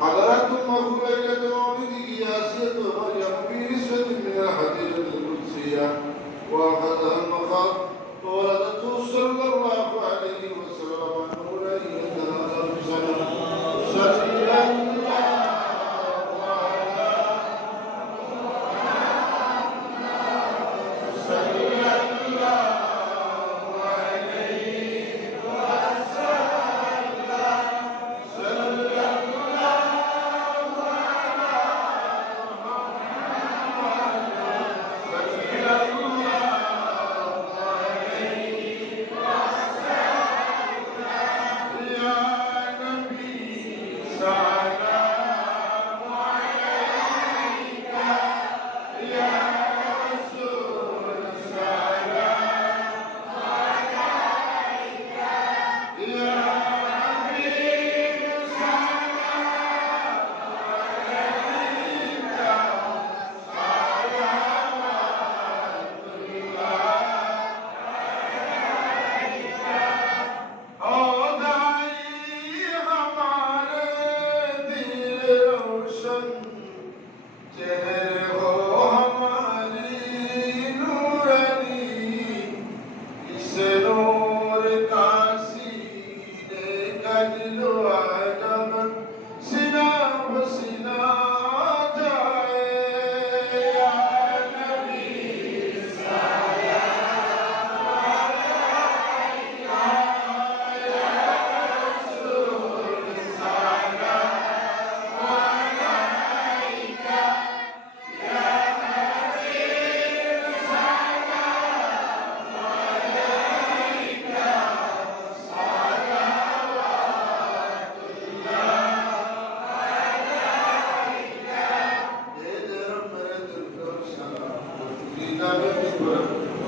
حضرات أم أبو ليلة مولده آسية مريم في نسبة من الحديثة القدسية وقد Hallelujah. gritando e chorando.